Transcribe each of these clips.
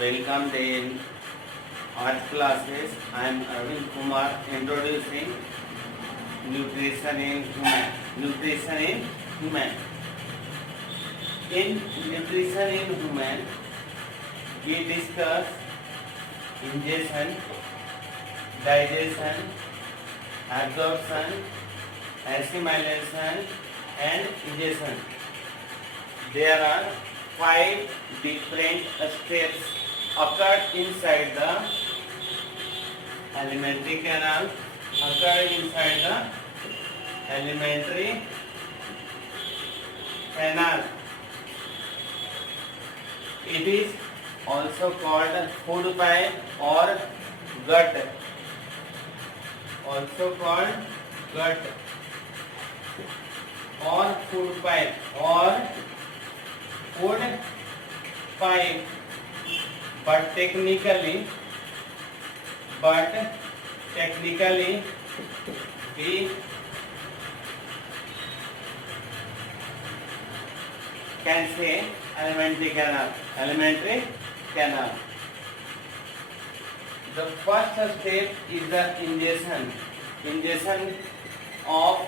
welcomed in art classes. I am Arvind Kumar introducing nutrition in human. Nutrition in human. In nutrition in human, we discuss ingestion, digestion, absorption, assimilation, and ingestion. There are 5 different steps occur inside the alimentary canal. Occur inside the alimentary canal. It is also called food pipe or gut. Also called gut or food pipe or food pipe, but technically we can say alimentary canal. Alimentary canal. The first step is the ingestion. Ingestion of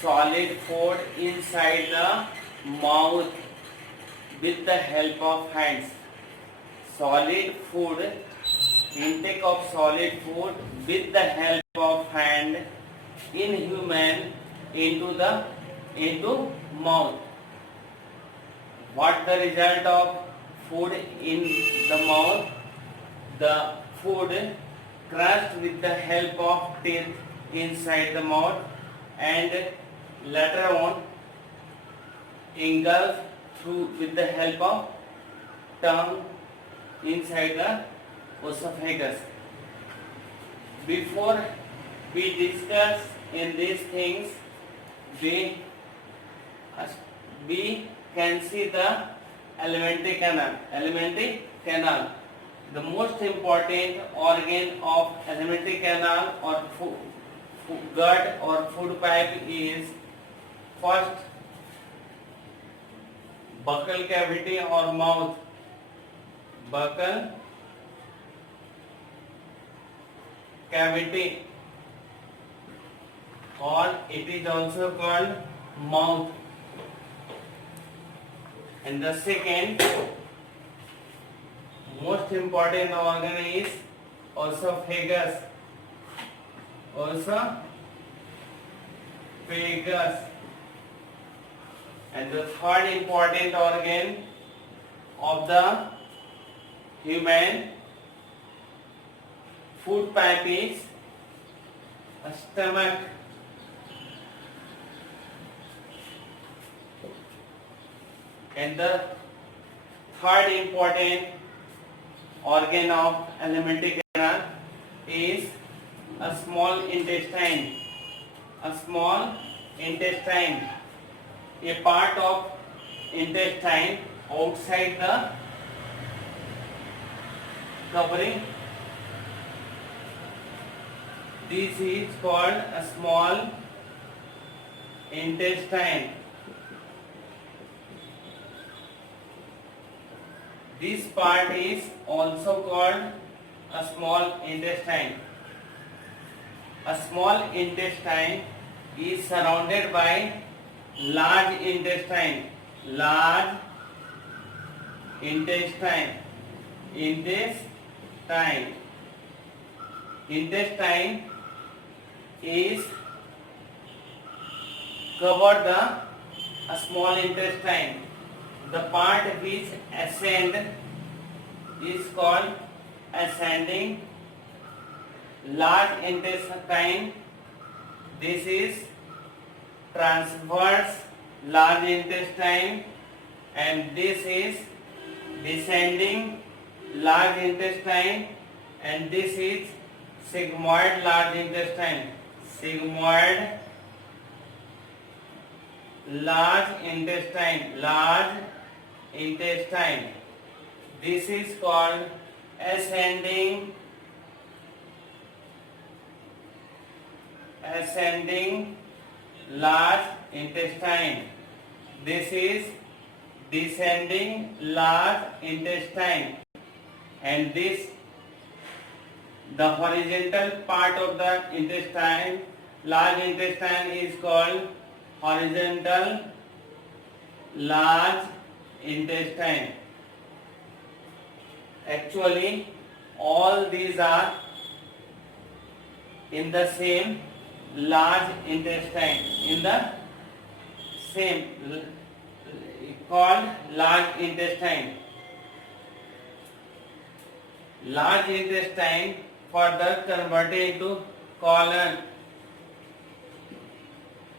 solid food inside the mouth with the help of hands. Solid food, intake of solid food with the help of hand in human into mouth. What the result of food in the mouth? The food crushed with the help of teeth inside the mouth and later on engulfed through with the help of tongue inside the esophagus. Before we discuss in these things, we can see the alimentary canal. Alimentary canal. The most important organ of alimentary canal or gut or food pipe is first buccal cavity or mouth. Buccal cavity, or it is also called mouth. And the second most important organ is esophagus. Esophagus. And the third important organ of the human food pipe is stomach. And the third important organ of alimentary canal is a small intestine. A small intestine, a part of intestine outside the covering. This is called a small intestine. This part is also called a small intestine. A small intestine is surrounded by large intestine. Large intestine. Intestine is covered a small intestine. The part which ascend is called ascending large intestine. This is transverse large intestine, and this is descending large intestine, and this is sigmoid large intestine. Sigmoid large intestine. Large intestine. This is called ascending large intestine. This is descending large intestine. and this the horizontal part of the intestine, large intestine, is called horizontal large intestine. Actually, all these are in the same large intestine, in the same called large intestine. Large intestine further converted into colon,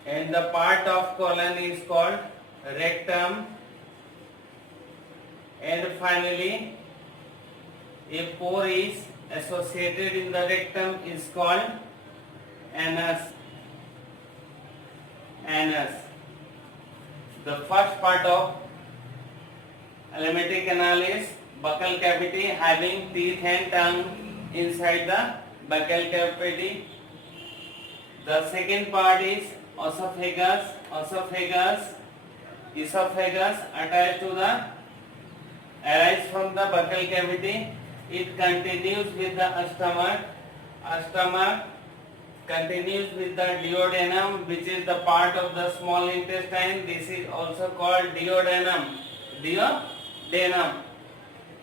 and the part of colon is called rectum, and finally a pore is associated in the rectum is called anus. Anus. The first part of alimentary canal is buccal cavity, having teeth and tongue inside the buccal cavity. The second part is esophagus. Esophagus attached to the arise from the buccal cavity. It continues with the stomach. Stomach continues with the duodenum, which is the part of the small intestine. This is also called duodenum. Duodenum.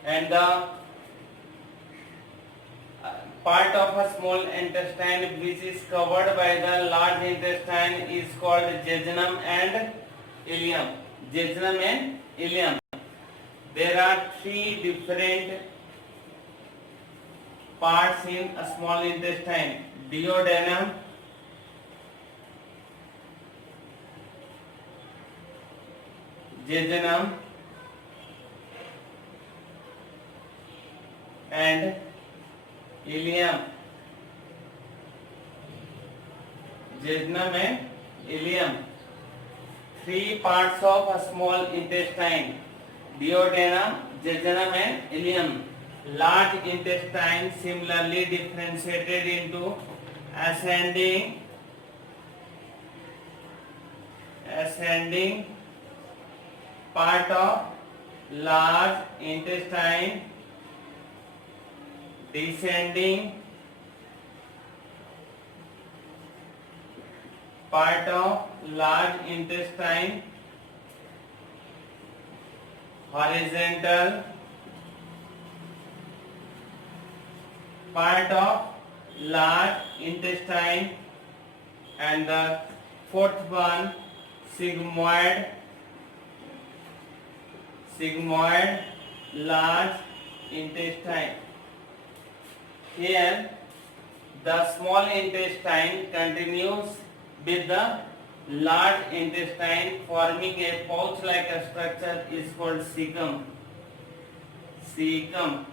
And the part of a small intestine which is covered by the large intestine is called jejunum and ileum. Jejunum and ileum. There are three different parts in a small intestine: duodenum, jejunum, and ileum. Jejunum and ileum. Three parts of a small intestine: duodenum, jejunum, and ileum. Large intestine similarly differentiated into ascending part of large intestine, descending part of large intestine, horizontal part of large intestine, and the fourth one sigmoid large intestine. Here the small intestine continues with the large intestine, forming a pouch-like structure is called cecum. Cecum.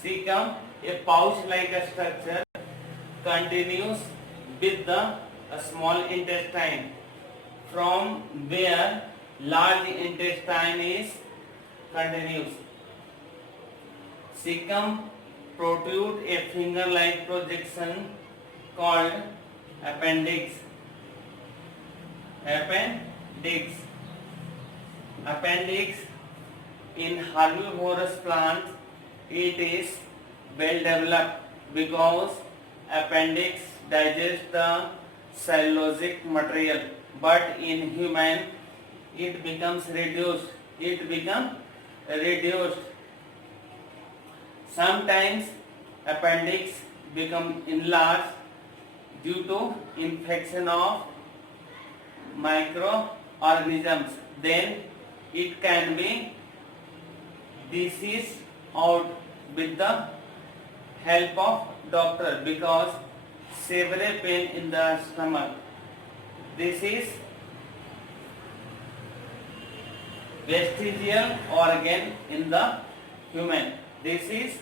Cecum, a pouch-like structure, continues with the small intestine, from where large intestine is continues. Cecum protrude a finger-like projection called appendix. Appendix in herbivorous plants, it is well developed because appendix digests the cellulosic material, but in human it becomes reduced. Sometimes appendix become enlarged due to infection of microorganisms. Then it can be diseased out with the help of doctor because severe pain in the stomach. This is vestigial organ in the human. This is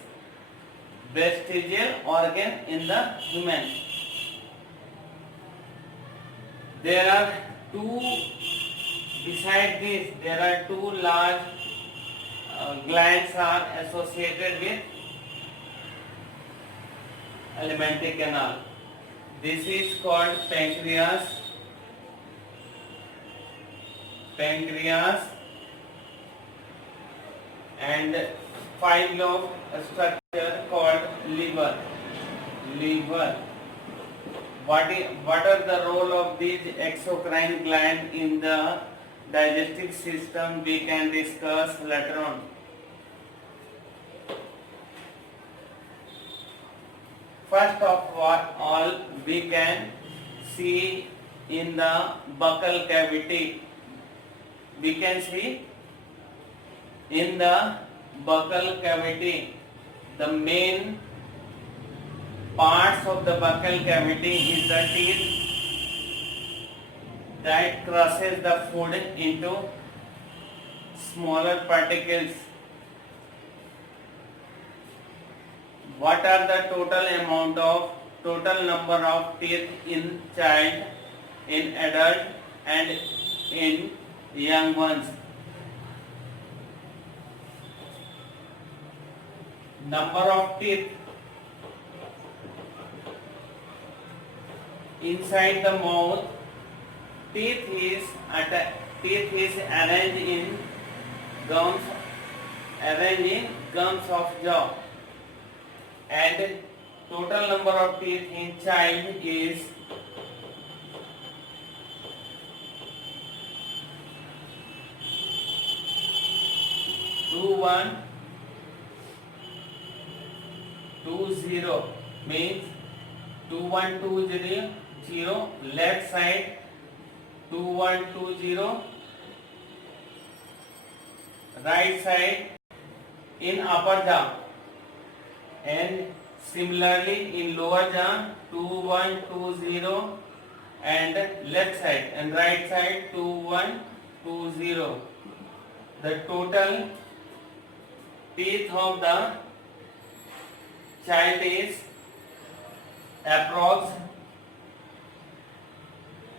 vestigial organ in the human. There are two, beside this, there are two large glands are associated with alimentary canal. This is called pancreas pancreas, and phylloid structure called liver. Liver. What are the role of these exocrine gland in the digestive system? We can discuss later on. First of all, we can see in the buccal cavity. We can see in the buccal cavity, the main parts of the buccal cavity is the teeth that crushes the food into smaller particles. What are the total number of teeth in child, in adult, and in young ones? Number of teeth inside the mouth. Teeth is arranged in gums of jaw, and total number of teeth in child is 2120, means 2120, left side 2120, right side in upper jaw, and similarly in lower jaw 2120, and left side and right side 2120. The total teeth of the child is approx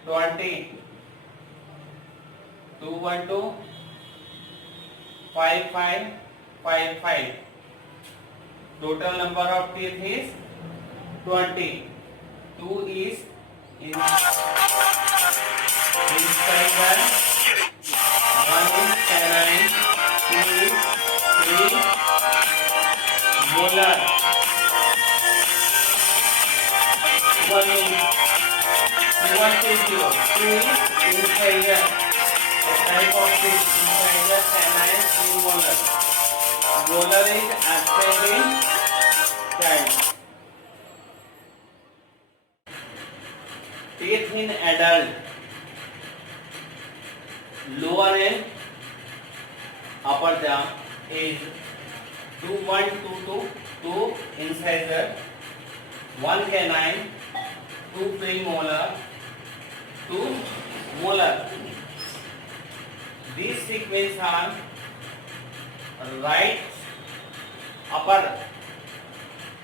20. 212 5555. Total number of teeth is 20. 2 is inside the 1 is canine, 2 is 3 molar, 1 is 120, 2 is incisor, a type of teeth, incisor, canine, 3 molar. Molar is absent in child. Teeth in adult. Lower and upper jaw is 2122, 2 incisor, 1 canine, 2 premolar, 2 molar. These sequence are right upper,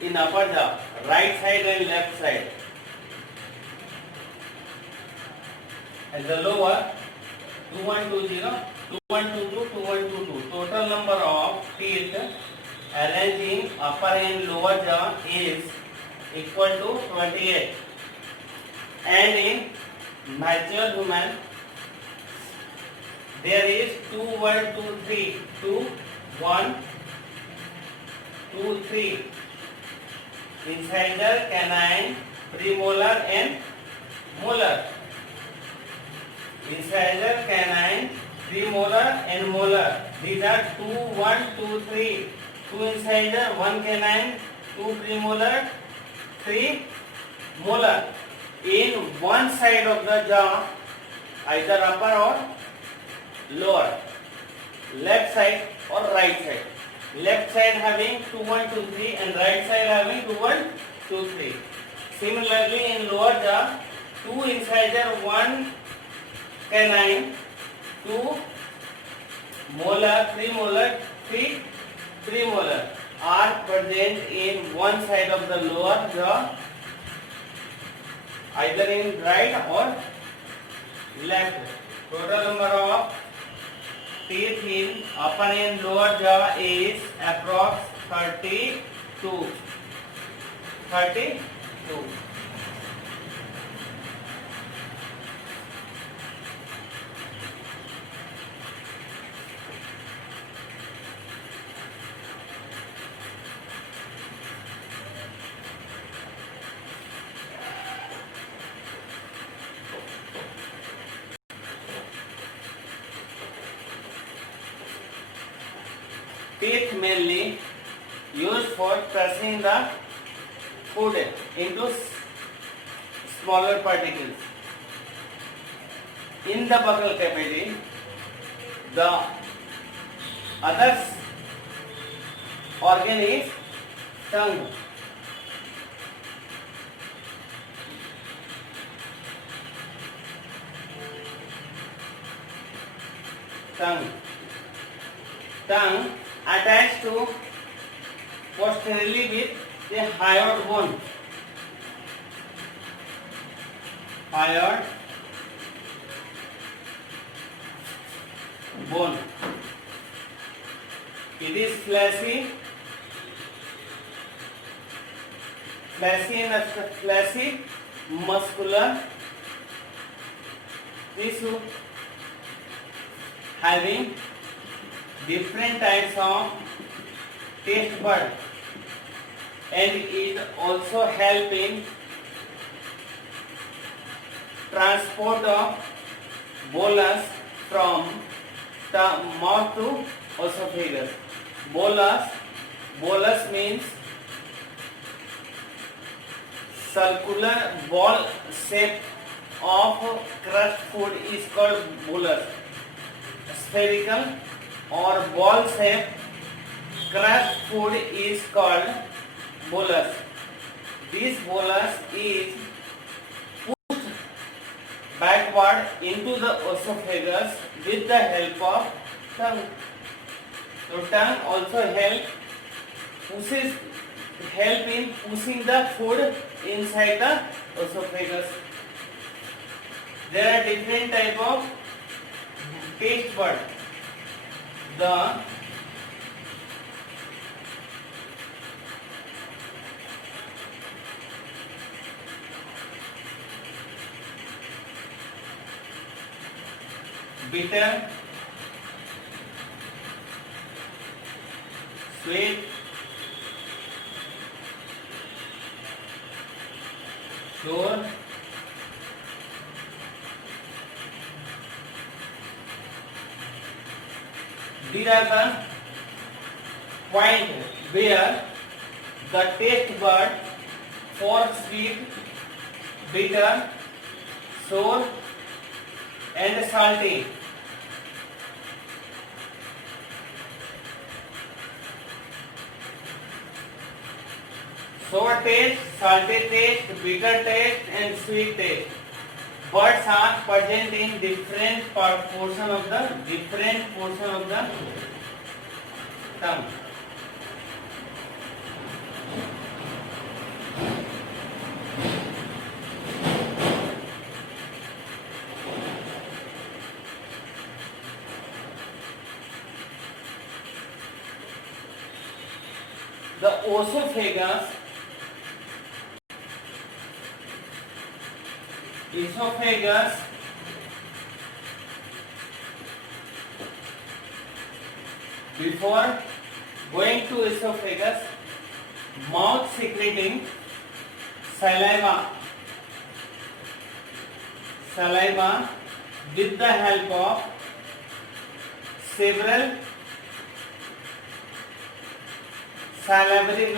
in upper jaw, right side and left side. As the lower 2120, 2122, 2122. Total number of teeth arranged in upper and lower jaw is equal to 28. And in mature human, there is 2, 1, 2, 3, 2, 1, 2, 3. Incisor, canine, premolar and molar. Incisor, canine, premolar and molar. These are 2, 1, 2, 3. 2 incisor, 1 canine, 2 premolar, 3 molar. In one side of the jaw, either upper or lower, left side or right side. Left side having 2, 1, 2, 3 and right side having 2, 1, 2, 3. Similarly in lower jaw, 2 incisor, 1 canine, 2 molar, 3 molar, 3 premolar are present in one side of the lower jaw, either in right or left. Total number of teeth in upper and lower jaw is approx 32. 32. teeth mainly used for pressing the food into smaller particles. In the buccal cavity, the other organ is tongue. Tongue attached to posteriorly with the hyoid bone. Hyoid bone. It is fleshy muscular tissue having different types of taste bud, and it also help in transport of bolus from the mouth to esophagus. Bolus means circular ball shape of crust food is called bolus. Spherical or ball shape crust food is called bolus. This bolus is pushed backward into the esophagus with the help of tongue. So tongue also help in pushing the food inside the esophagus. There are different type of taste bud. The bitter, sweet, sour, these are the point where the taste bud for sweet, bitter, sour and salty sour taste, salty taste, bitter taste and sweet taste. Buds are present in different portion of the tongue. The esophagus before going to esophagus, mouth secreting saliva with the help of several salivary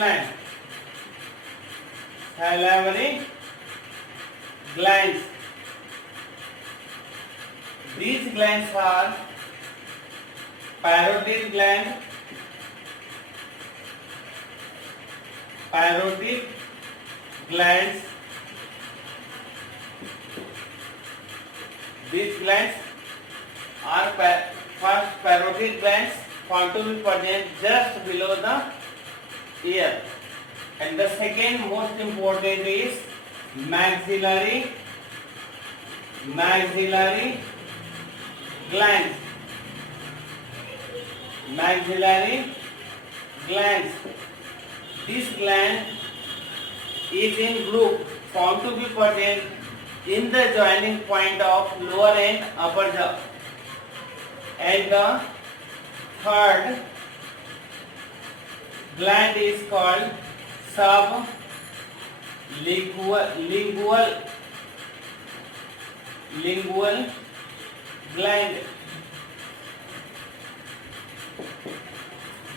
glands. These glands are parotid gland, glands. These glands are first parotid glands found to be present just below the ear, and the second most important is maxillary glands. This gland is in group found to be present in the joining point of lower and upper jaw, and the third gland is called sublingual gland.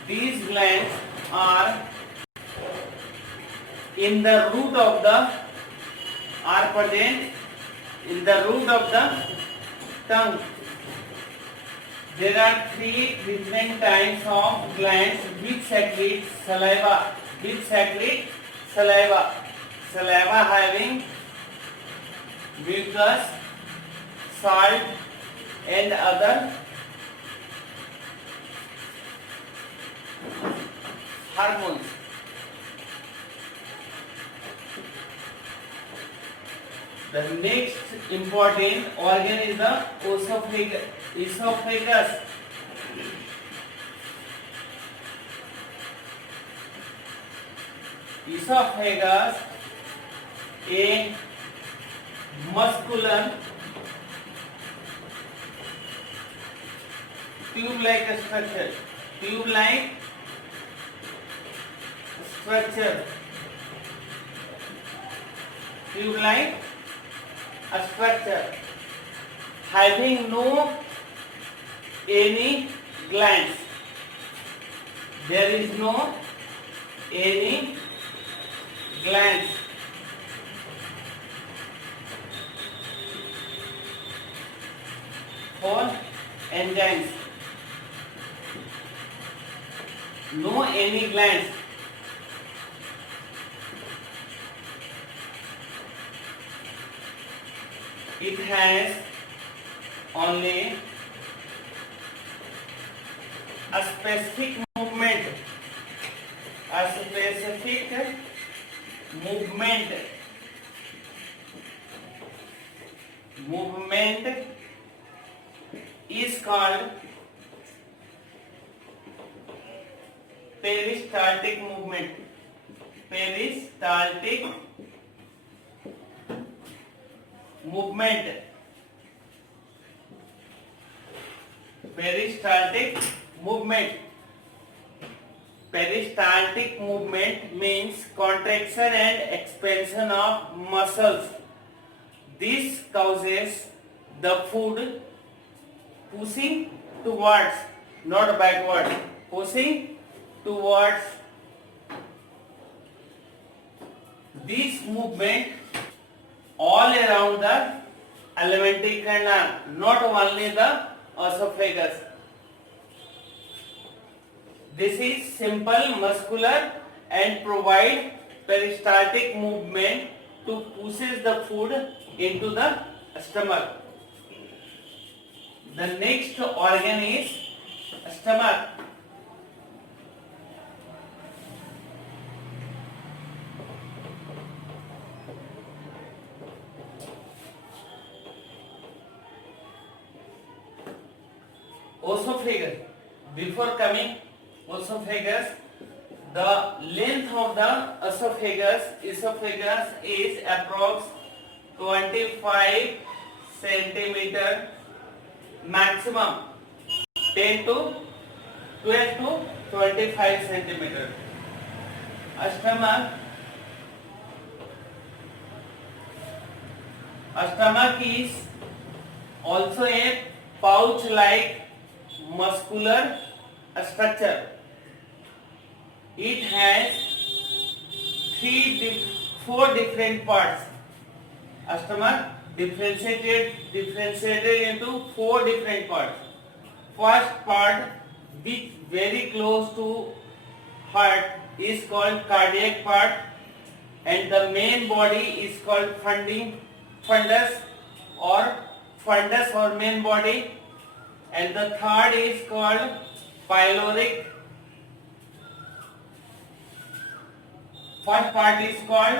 These glands are in the root of the are present in the root of the tongue. There are three different types of glands which secrete saliva. Which secrete saliva. Saliva having mucus, salt, and other hormones. The next important organ is the esophagus. Esophagus, a muscular tube-like structure. Tube-like structure. Tube-like structure having no any glands. There is no any glands. For enzymes. No any glands. It has only a specific movement. A specific movement. Movement is called peristaltic movement. Peristaltic movement. Peristaltic movement. Peristaltic movement means contraction and expansion of muscles. This causes the food pushing towards, not backward, pushing towards. This movement all around the alimentary canal, not only the esophagus. This is simple muscular and provide peristaltic movement to pushes the food into the stomach. The next organ is stomach. Esophagus. Before coming esophagus, the length of the esophagus is approx 25 centimeter, maximum 10 to 12 to 25 centimeter. Stomach is also a pouch-like muscular structure. It has four different parts. Stomach differentiated into four different parts. First part, which very close to heart, is called cardiac part, and the main body is called fundus or main body, and the third is called pyloric. First part is called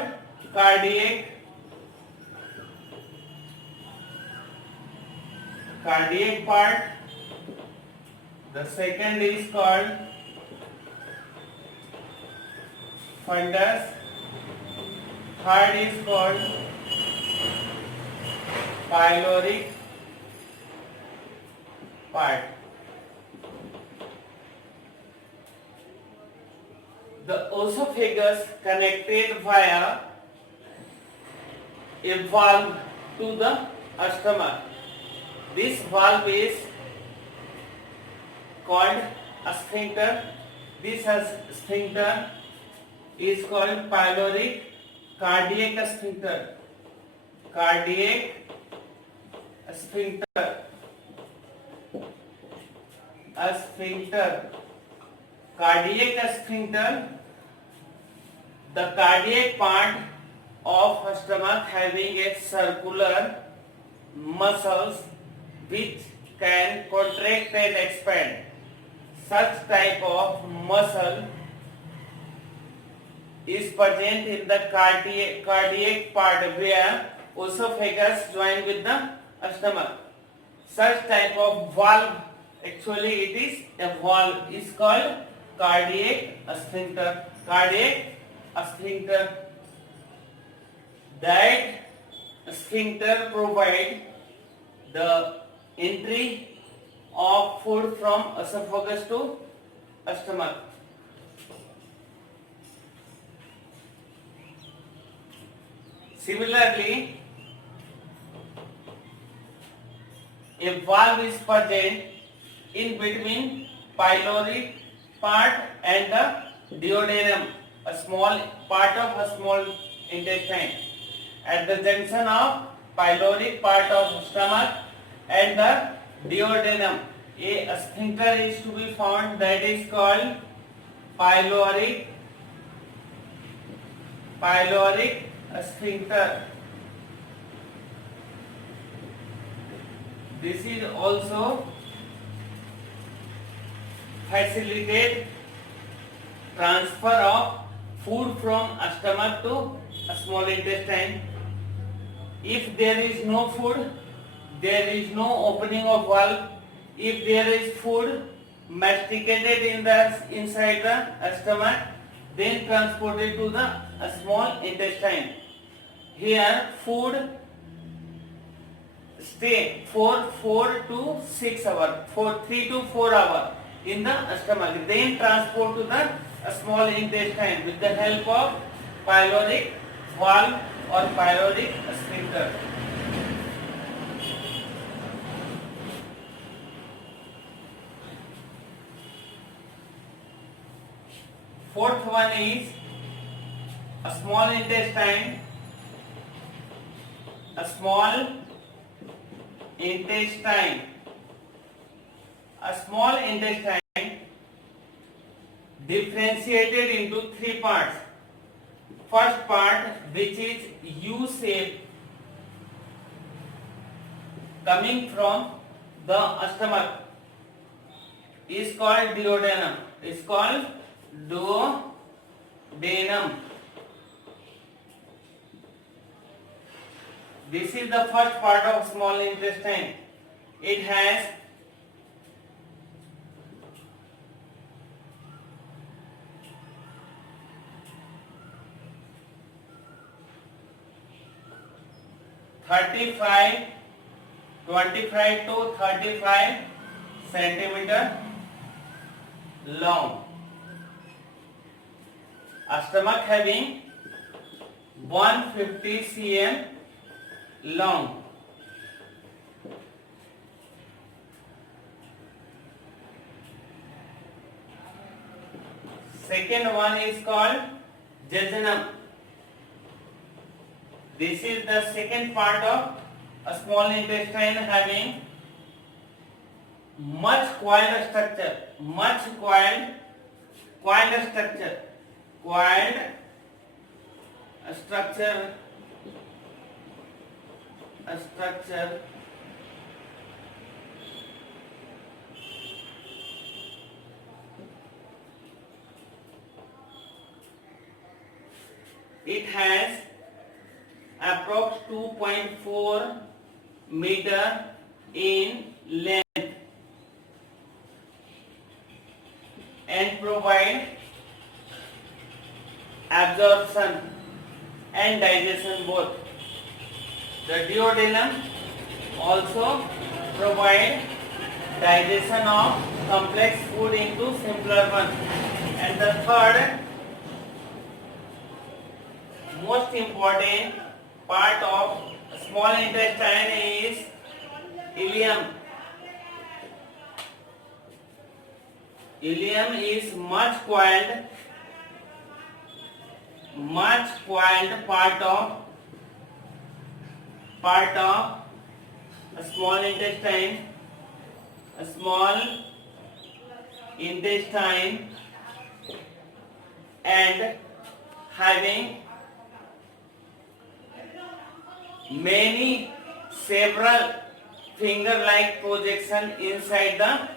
cardiac part. The second is called fundus. Third is called pyloric part. The esophagus connected via a valve to the stomach. This valve is called a sphincter, This sphincter is called pyloric cardiac sphincter. Cardiac sphincter. A sphincter. Cardiac sphincter. The cardiac part of stomach having a circular muscles which can contract and expand. Such type of muscle is present in the cardiac part where esophagus join with the stomach. Such type of valve, actually it is a valve, is called cardiac sphincter. Cardiac sphincter. That sphincter provide the entry of food from esophagus to stomach. Similarly, a valve is present in between pyloric part and the duodenum, a small part of a small intestine. At the junction of pyloric part of stomach and the duodenum, a sphincter is to be found that is called pyloric sphincter. This is also facilitate transfer of food from stomach to small intestine. If there is no food, there is no opening of valve. If there is food masticated inside the stomach, then transported to the small intestine. Here food stay for 4 to 6 hours, for 3 to 4 hours in the stomach, then transport to the small intestine with the help of pyloric valve or pyloric sphincter. Fourth one is a small intestine. A small intestine. A small intestine differentiated into three parts. First part, which is U-shape, coming from the stomach, is called duodenum. Is called duodenum. This is the first part of small intestine. It has (25 to 35 centimeter long. A stomach having 150 cm long. Second one is called jejunum. This is the second part of a small intestine having much coiled structure. Much coiled structure. Coiled structure. A structure. It has approx 2.4 meter in length and provide absorption and digestion both. The duodenum also provide digestion of complex food into simpler one. And the third most important part of small intestine is ileum. Ileum is much coiled part of a small intestine and having many several finger-like projection inside the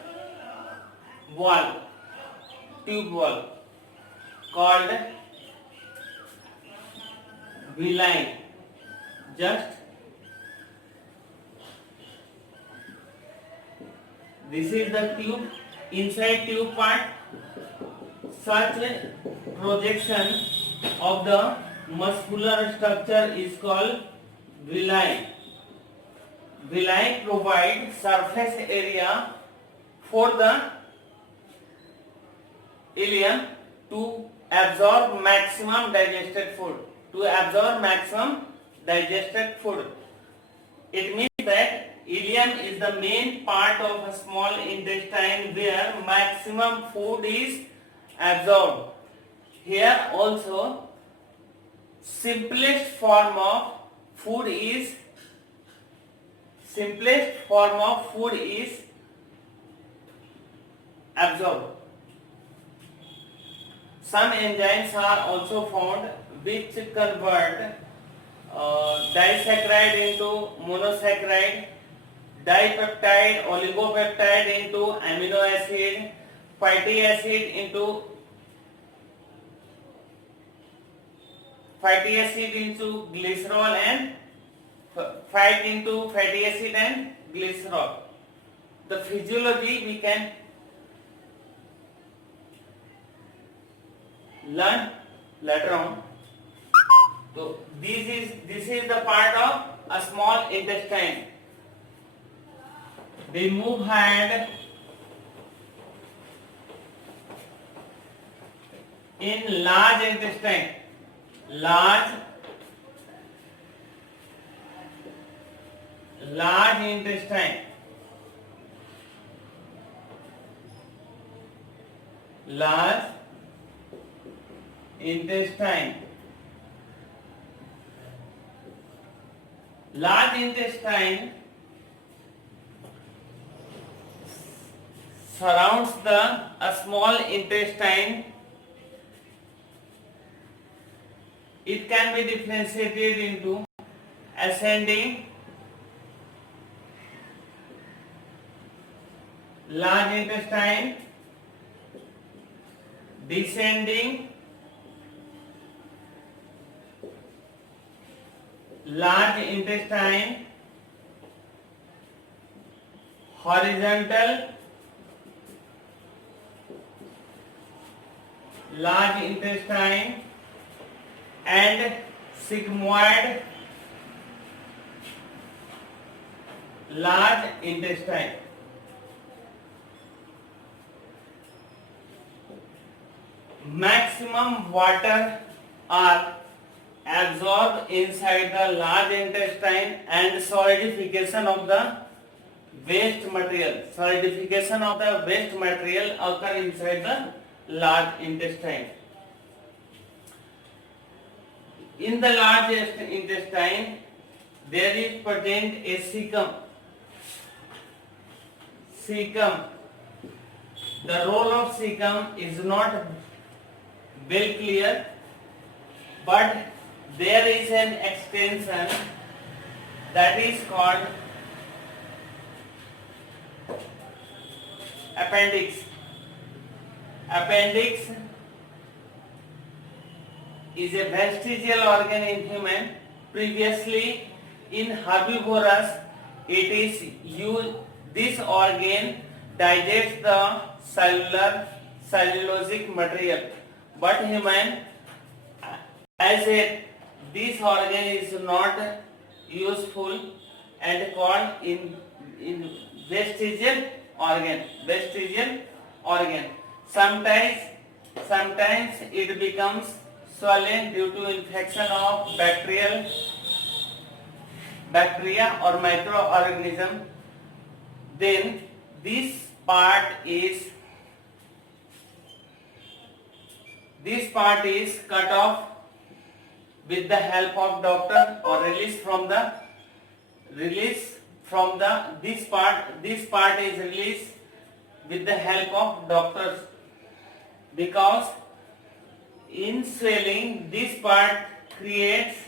tube wall called villi. Just this is the tube, inside tube part. Such projection of the muscular structure is called villi. Villi provide surface area for the ileum to absorb maximum digested food. It means that ileum is the main part of a small intestine where maximum food is absorbed. Here also simplest form of food is absorbed. Some enzymes are also found which convert disaccharide into monosaccharide, dipeptide, oligopeptide into amino acid, fatty acid into glycerol and fat into fatty acid and glycerol. The physiology we can learn later on. So this is the part of a small intestine. We move ahead in large intestine. Large intestine. Large intestine. Large intestine surrounds a small intestine. It can be differentiated into ascending large intestine, descending large intestine, horizontal large intestine, and sigmoid large intestine. Maximum water are absorbed inside the large intestine and solidification of the waste material occur inside the large intestine. In the large intestine, there is present a cecum. The role of cecum is not well clear, but there is an extension that is called appendix. Appendix is a vestigial organ in human. Previously in herbivorous, it is used. This organ digests the cellulosic material, but human, as this organ is not useful and called in vestigial organ. Sometimes it becomes swollen due to infection of bacteria or microorganism. Then this part is This part is cut off with the help of doctor or release from the this part is released with the help of doctors, because in swelling this part creates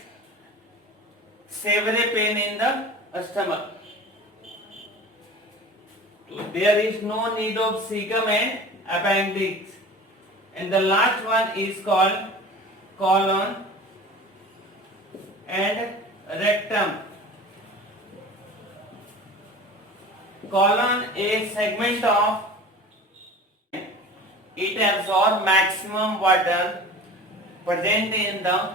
severe pain in the stomach. There is no need of cecum and appendix. And the last one is called colon and rectum. Colon, a segment of it absorbs maximum water present in the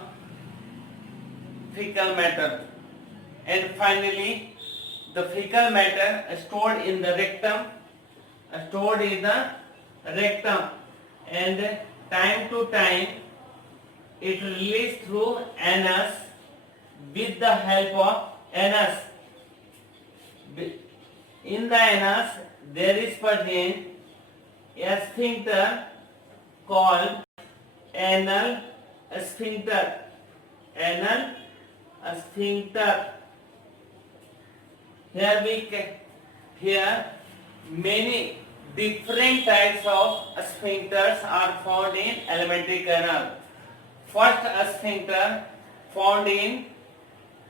fecal matter. And finally, the fecal matter stored in the rectum, and time to time it released through anus with the help of anus. In the anus there is present a sphincter called anal sphincter. Anal sphincter. Here many different types of sphincters are found in alimentary canal. First sphincter found in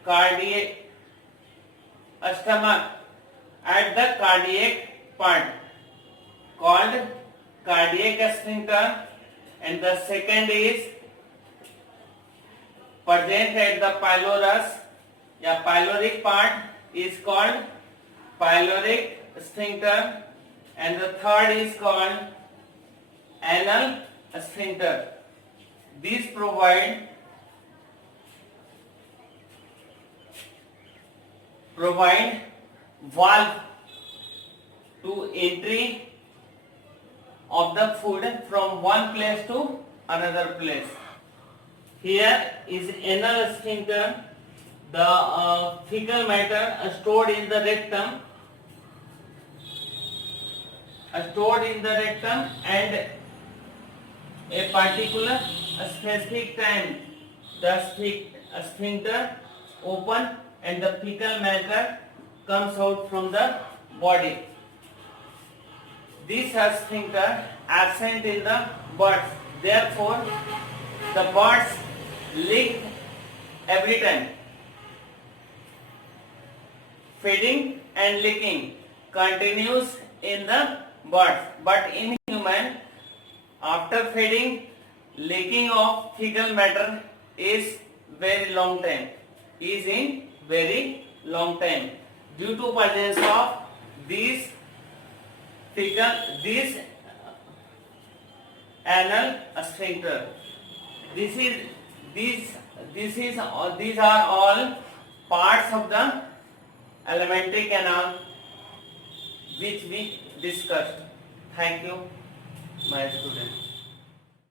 cardiac stomach at the cardiac part, called cardiac sphincter, and the second is present at the pylorus, pyloric part, is called pyloric sphincter, and the third is called anal sphincter. These provide valve to entry of the food from one place to another place. Here is anal sphincter. The fecal matter stored in the rectum, and a particular specific time the sphincter open and the fecal matter comes out from the body. This sphincter absent in the birds. Therefore, the birds lick every time. Feeding and licking continues in the birds, but in human, after feeding, licking of fecal matter is very long time. Due to presence of these anal sphincter. These are all parts of the alimentary canal which we discussed. Thank you, my students.